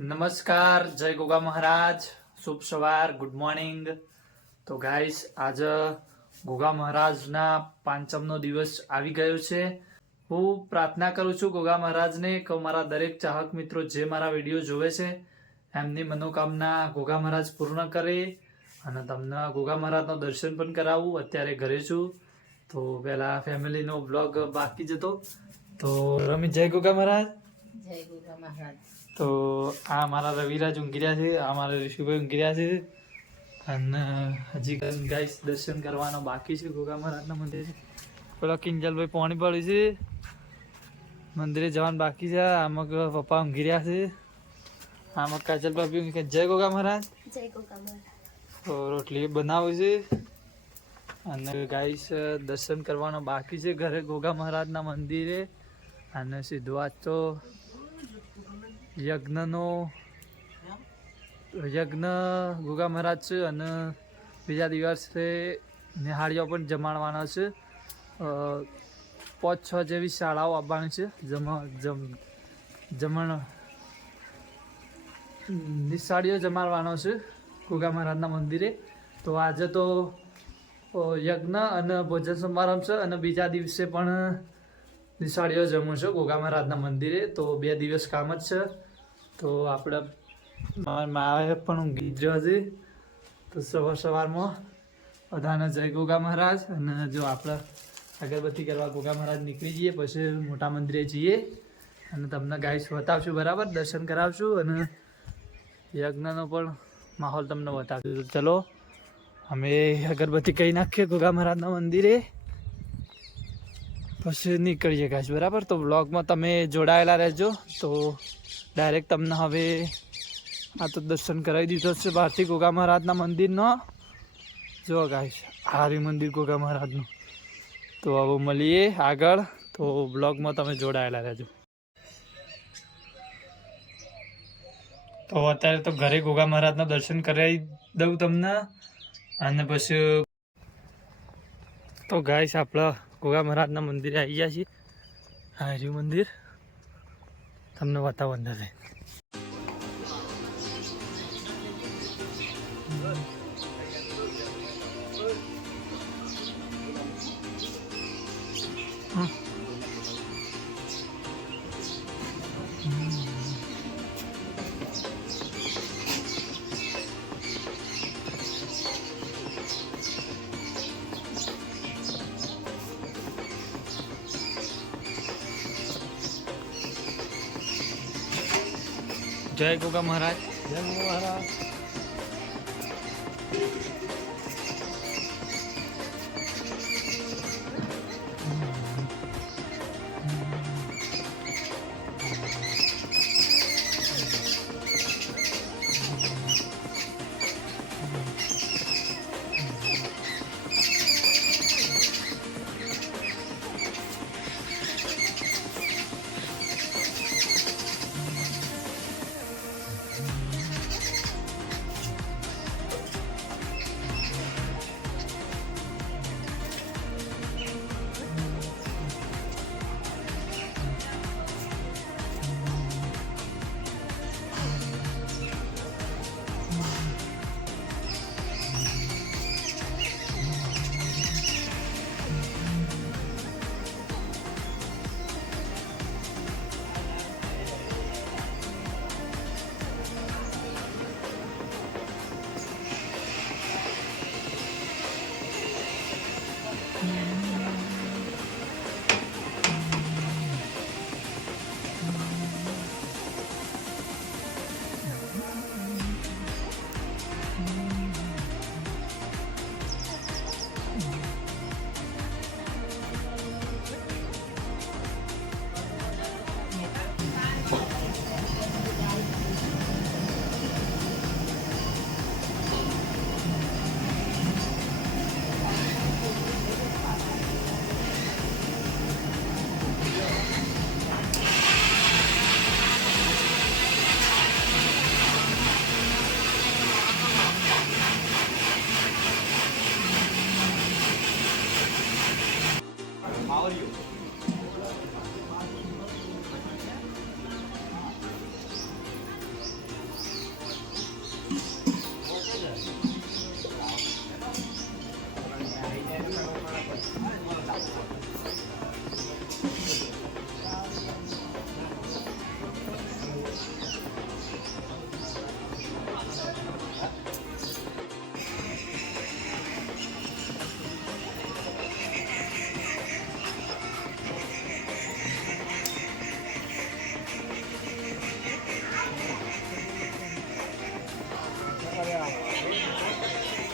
નમસ્કાર, જય ગોગા મહારાજ, શુભ સવાર, ગુડ મોર્નિંગ. તો ગાઈસ, આજે ગોગા મહારાજના પાંચમનો દિવસ આવી ગયો છે. હું પ્રાર્થના કરું છું ગોગા મહારાજને કે મારા દરેક ચાહક મિત્રો જે મારા વિડીયો જોવે છે એમની મનોકામના ગોગા મહારાજ પૂર્ણ કરે અને તમને ગોગા મહારાજનો દર્શન પણ કરાવું. અત્યારે ઘરે છું તો પહેલા ફેમિલીનો બ્લોગ બાકી જ હતો. તો રમી, જય ગોગા મહારાજ. જય ગોગા મહારાજ. તો આ મારા રવિરાજ ઊંઘી રહ્યા છે, આ મારા ઋષિભાઈ ઊંઘી રહ્યા છે અને હજી ગાઈસ દર્શન કરવાનો બાકી છે ગોગા મહારાજના મંદિરે. પેલા કિંજલભાઈ પાણી પડ્યું છે, મંદિરે જવાનું બાકી છે. આમાં પપ્પા ઊંઘી રહ્યા છે, આમાં કાજલ ભાભી ઊંઘી. જય ગોગા મહારાજ. જય ગોગા મહારાજ. તો રોટલી બનાવું છે અને ગાઈસ દર્શન કરવાનો બાકી છે ઘરે ગોગા મહારાજના મંદિરે. અને સીધું આજ તો યજ્ઞ ગોગા મહારાજ છે અને બીજા દિવસે નિહાળીઓ પણ જમાડવાના છે. 5-6 જેવી શાળાઓ આવવાની છે નિશાળીઓ જમાડવાનો છે ગોગા મહારાજના મંદિરે. તો આજે તો યજ્ઞ અને ભોજન સમારંભ છે અને બીજા દિવસે પણ નિશાળીઓ જમું છે ગોગા મહારાજના મંદિરે. તો 2 દિવસ કામ જ છે. તો આપણે મારે પણ ઊંઘી જ છે. તો સવારમાં બધાને જય ગોગા મહારાજ. અને જો આપણે અગરબત્તી કરવા ગોગા મહારાજ નીકળી જઈએ, પછી મોટા મંદિરે જઈએ અને તમને ગાઈસ બતાવશું, બરાબર, દર્શન કરાવશું અને યજ્ઞનો પણ માહોલ તમને બતાવશું. ચલો અમે અગરબત્તી કરી નાખીએ ગોગા મહારાજના મંદિરે, પછી નીકળીએ ગાઈસ, બરાબર. તો બ્લોગમાં તમે જોડાયેલા રહેજો. તો ડાયરેક્ટ તમને હવે આ તો દર્શન કરાવી દીધો છે બહારથી ગોગા મહારાજના મંદિરનો. જો ગાઈસ, હારી મંદિર ગોગા મહારાજનું. તો હવે મળીએ આગળ. તો બ્લોગમાં તમે જોડાયેલા રહેજો. તો અત્યારે તો ઘરે ગોગા મહારાજના દર્શન કરાવી દઉં તમને અને પછી તો ગાઈસ આપણે ગોગા મહારાજના મંદિરે આવી ગયા છીએ. હાર્યું મંદિર તમને બતાવો અંદર. જય ગોગા મહારાજ. જય ગોગા મહારાજ.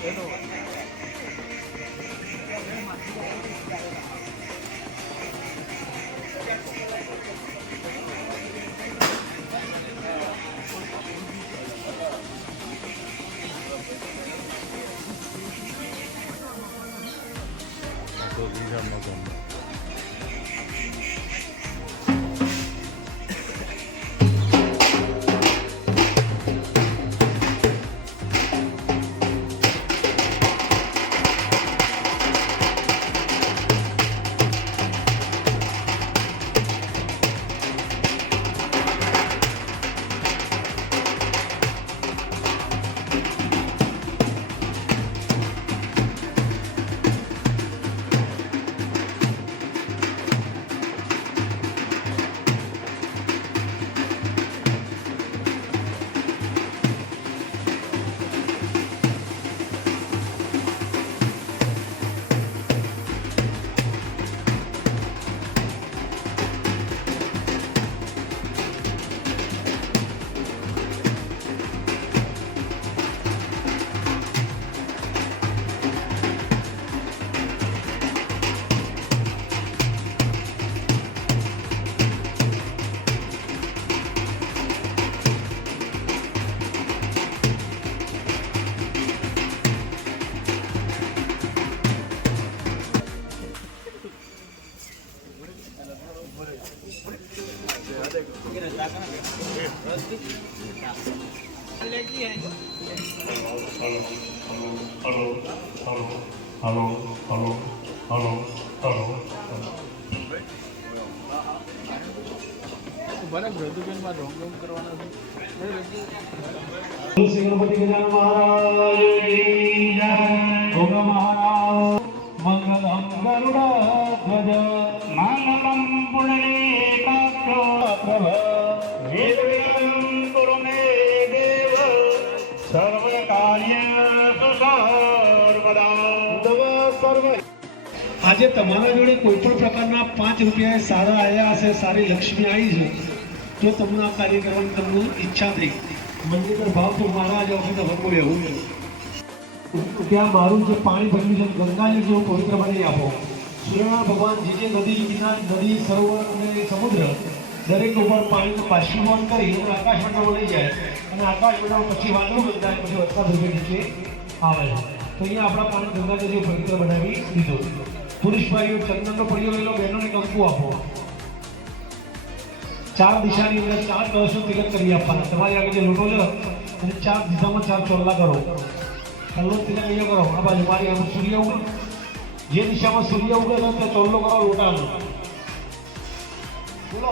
શ્રી ગણપતિ ગજાનન મહારાજ કી જય. ગોગા મહારાજ મંગલમ ગરુડધ્વજ મંગલમ પુંડરીકાક્ષ પ્રભ વેદવ્યામ કુરુ મે દેવ સર્વકાર્યેષુ સર્વદા નમઃ સર્વ. આજે તમારા જોડે કોઈ પણ પ્રકારના 5 રૂપિયા સારા આવ્યા હશે, સારી લક્ષ્મી આવી છે, તો તમને આ કાર્ય કરવાની તમને ઈચ્છા થઈ, મંદિર પર ભાવ તો મહારાજ વખતે ભરવું એવું ત્યાં મારું જે પાણી ભર્યું છે ગંગાને જેવું પવિત્ર બનાવી આપો. સૂર્યનારાયણ ભગવાન જે નદી કિનારે નદી સરોવર અને સમુદ્ર દરેક ઉપર પાણીનું બાષ્પીભવન કરી અને આકાશમંડળો લઈ જાય અને આકાશમંડળ પછી વાદળો બંધાય, પછી વરસાદ રૂપે નીચે આવે છે. તો અહીંયા આપણા પાણી ગંગાને જેવું પવિત્ર બનાવી દીધું. પુરુષ ભાઈઓ ચંદનનો પડીઓ લઈ લો, બહેનોને કંકુ આપો. 4 દિશાની અંદર 4 કળશો તિલક કરી આપવાના. તમારી આગળ જે લોટો લો અને 4 દિશામાં 4 ચોલ્લા કરો. પહેલો તિલક અહીંયા કરો, આ બાજુ મારી આગળ સૂર્ય ઉગે, જે દિશામાં સૂર્ય ઉગે તો ત્યાં ચોલ્લો કરો લોટાનો. બોલો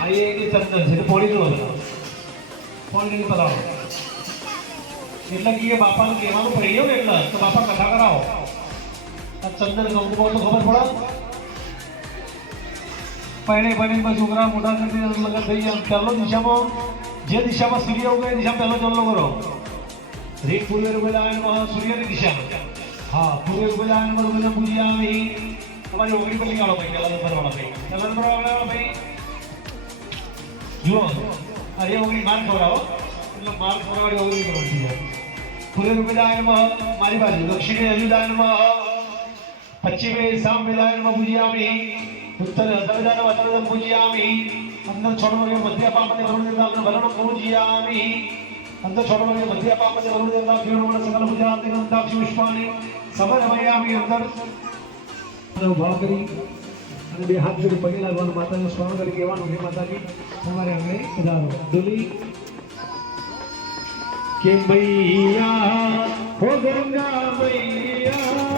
આ એ ચંદન છે, પોળી લો, પોળી પલાવો. એટલે કે એ બાપાનું કહેવાનું પડ્યો ને, એટલે તો બાપા કથા કરાવો. આ ચંદન કંકુ તો ખબર પડે. પહેલે છોકરા મોટા લગ્ન થઈ ગયા. પહેલો દિશામાં જે દિશામાં સૂર્ય ઉગે એ દિશામાં પહેલો ચોલ્લો કરો. રીત પૂર્વે રૂપેલાયન સૂર્યની દિશા. હા, પૂર્વે રૂપેલાયન રૂપેલા પૂજ્યામિ. તમારી ઓગળી પર નીકાળો ભાઈ, પહેલા નંબર વાળા ભાઈ, પહેલા નંબર વાળા ભાઈ જુઓ. અરે ઓગળી માર ખવડાવો, એટલે માર ખવડાવવાની ઓગળી કરવાની છે. પૂર્વે રૂપેલાયનમાં મારી બાજુ, દક્ષિણે અજુદાયનમાં, પશ્ચિમે સામવેલાયનમાં પૂજ્યામિ, ઉત્તરે અધર્જાન અધર્જન પૂજ્યામિ, અંદર છોડવા મધ્ય પાપને વરુણ દેવતાને ભરણ પૂજ્યામિ, અંદર છોડવા મધ્ય પાપને વરુણ દેવતા પીણોને સકલ પૂજાતિ નંદાક્ષી પુષ્પાની સમરમયામિ. અંદર ઉભા કરી અને બે હાથ જોડી પગે લાગવાનું, માતાનું સ્મરણ કરી કહેવાનું, હે માતાજી તમારે આંગણે પધારો. ડોલી કે મૈયા હો ગંગા મૈયા,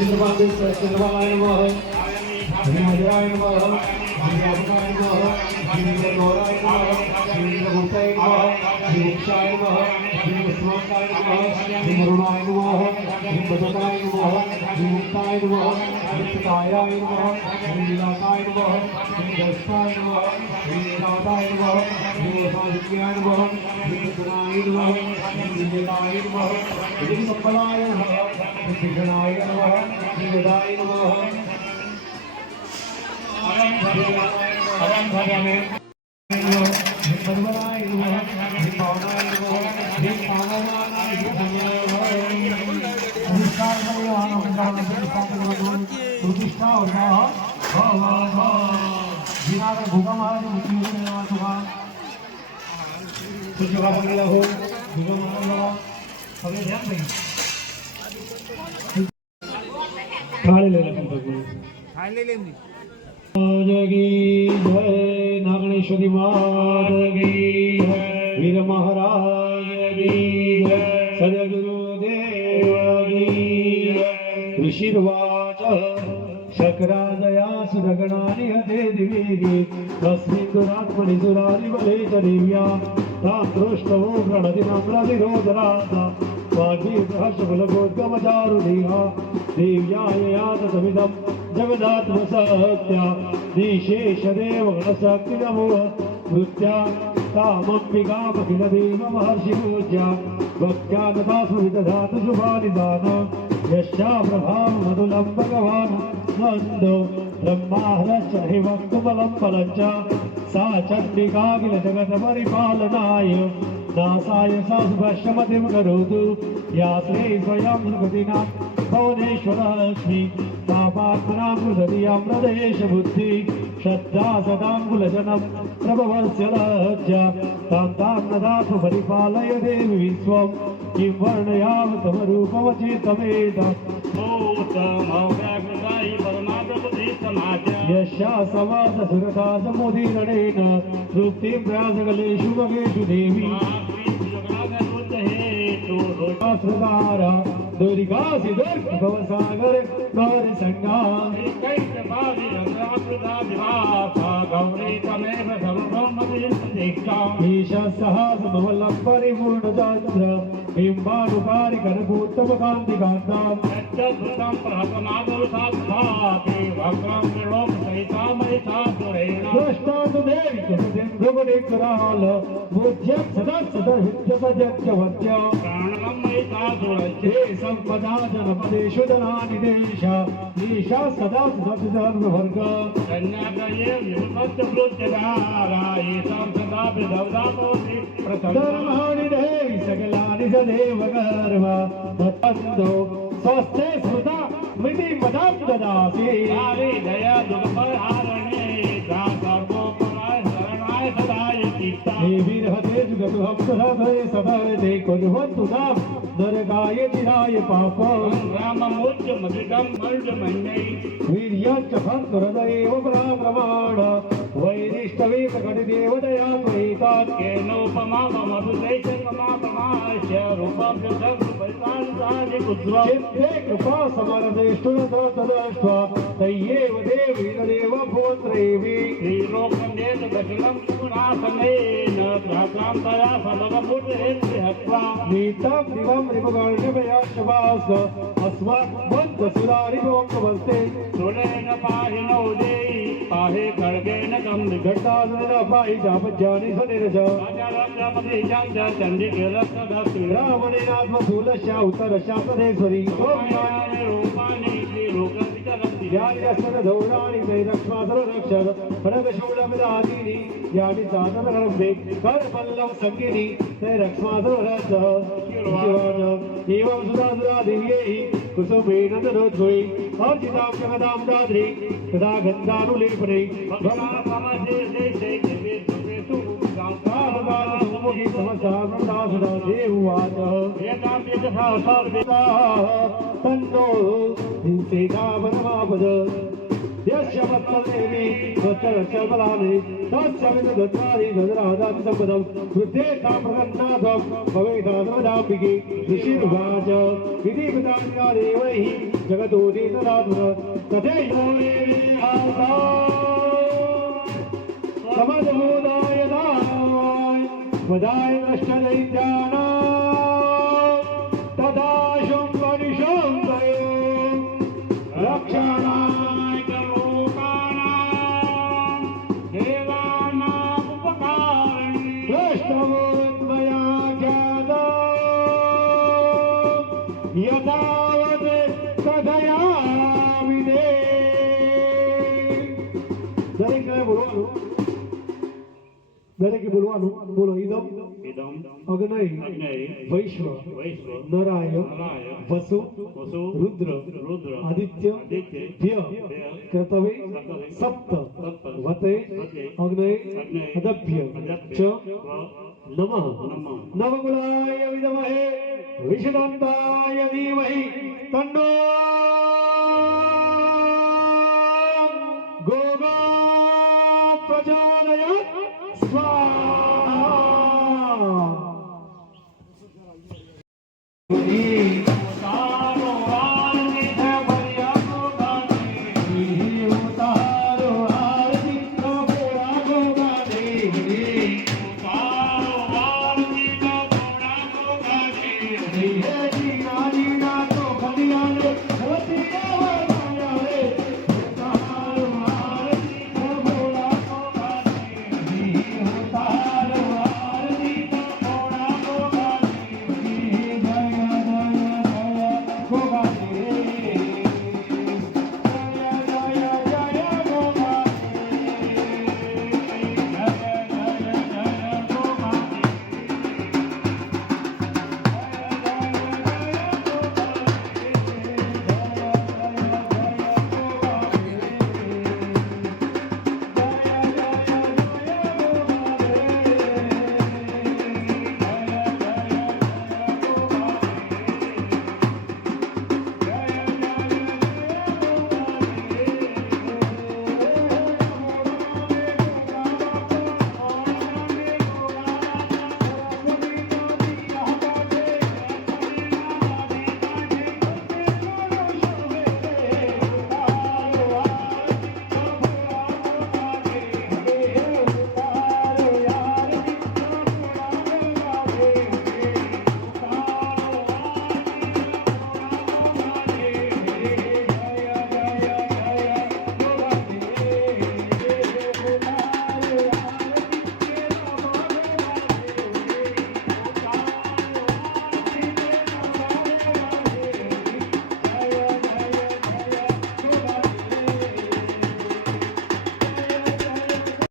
चंद्रबालाय नमः हरिमजराय नमः हरिमोहनाय नमः हरिमोहनाय नमः हरिमोहनाय नमः हरिमोक्षाय नमः हरिमस्माकाय नमः हरिमरुणाय नमः हरिमदताय नमः हरिमुक्ताय नमः हरितायाय नमः हरिलीलाकाय नमः हरिदस्ताय नमः हरिदाताय नमः हरिमोसादित्याय नमः हरिमदनाय नमः हरिविजयाय नमः हरिमक्कलाय नमः हरिभीषणाय नमः हरिवेदाय नमः हरिमधुराय नमः हरिपावनाय नमः हरिपावनाय नागणेश्वरी माता की वीर महाराज की सदगुरुदेव की ऋषिर्वाच शक्रादया सुरगणानि हते दिवीरि तस्मिन् दुरात्मनि सुरारि बले च दिव्या तां दृष्टवो प्रणति नम्रतिरोदराता वागीर्हर्षफलगोद्गमचारुणीहा दिव्यायया तमिदं जगदात्मसत्या निशेषदेव गणशक्तिनमो नृत्या तामम्बिकामखिलदेव महर्षिपूज्या भक्त्यानदासुविदधातु शुभानिदान यस्या प्रभाव मधुलं भगवान् नन्दो ब्रह्माहरश्च हिमक्तुमलं फलं च सा चण्डिका किल जगत्परिपालनाय दासाय सा शुभश्रमतिं करोतु या श्री स्वयं नृपतिना भुवनेश्वरलक्ष्मी पापात्मनां कृतधियां प्रदेशबुद्धि श्रद्धा सदाङ्कुलजनं प्रभवस्य लज्जा तां तां नदातु परिपालय देवि विश्वं किं वर्णयाम तव रूपमचितमेदम् यस्या समाससुरता समुदीरणेन तृप्तिं प्रयासकलेषु मगेषु देवी श्रुतारा दुर्गासि दुर्गभवसागर गौरसङ्गा ईशसहस्रमवल्लं परिपूर्णचन्द्र बिम्बानुकारिकरभूतमकान्तिकान्ताम् दृष्टान्तु देवि तुमसिं भ्रुवनिकराल बुद्ध्यं सदा सदा विद्यसजत्यवत्य हे सम्पदा जनपदेषु जनानि देश ईशा सदा सदर्भवर्ग धर्माणि देवि सकलानि सदेव गर्व मत्पन्दो स्वस्थे स्मृता मृति मदां ददासि दया दुर्भरहारणे वीरहते जुगतुहं सहधे सभवते कुर्वन्तु नाम नरकाय चिराय पापं राममूर्ति मधुकं मर्दमन्यै वीर्यश्च भक्तहृदयेव पराप्रमाण वैरिष्टवे प्रकटिदेवदया त्वयितात् केनोपमा मधुदैशमापमास्य रूपं चित्ते कृपा समरदेष्टुनतदष्ट्वा तय्येव देवीरदेव भूत्रैवी श्रीलोकनेत दक्षिणं पुनासनेन प्राक्रान्तया समगमुद्रेत्रिहत्वा नीतं दिवं रिपगर्णमयाशवास अस्मात् बन्धसुरारिभोक्तवस्ते सुरेण पाहिनौ देयि पाहे खड्गेन कं विघट्टासुरेण पाहि चापज्यानि स्वनिरज राजारामदेशां च चण्डिकेरस्तदस्ति रावणेनात्मशूलस्या उत्तरस्या प्रदेश्वरी सौम्यानि रूपाणि श्रीलोकविचरन्ति यानि रक्षणधौराणि ते रक्ष्मासुररक्षर खड्गशूलमिदादीनि यानि साधनगर्भे करपल्लव सङ्गिनि ते रक्ष्मासुररक्षः एवं सुरासुरा दिव्यै कुसुमेन तनोद्वै अर्चितां जगदां दाद्रि तदा गन्धानुलेपने मुखी समस्ता देववाच तन्नो हिंसेता वनमापद यस्य सदेवी स्वच्छरक्षबलानि तस्य विदुद्वारि ददरादात्तपदं वृद्धेता प्रसन्नाथं भवेता सर्वदाम्बिके ऋषिर्वाच इति पिताङ्गादेवैः जगतोऽधि तदात्मन तथैव हासा समदमोदाय दाय वदाय नष्टदैत्यानां तदा शुम्भनिशुम्भयो रक्षणाय च लोकानां देवानामुपकारिणी द्रष्टवोन्मया ज्ञातो यथावत् कथयामि ते દરેકે બોલવાનું બોલો ઈદમ અગ્નય વૈશ્વ નરાય વસુ રુદ્ર આદિત્ય ભ્ય કર્તવે સપ્ત વતે અગ્નય અદભ્ય ચ નમઃ નવકુલાય વિદ્મહે વિષ્ણુદાય ધીમહિ તન્નો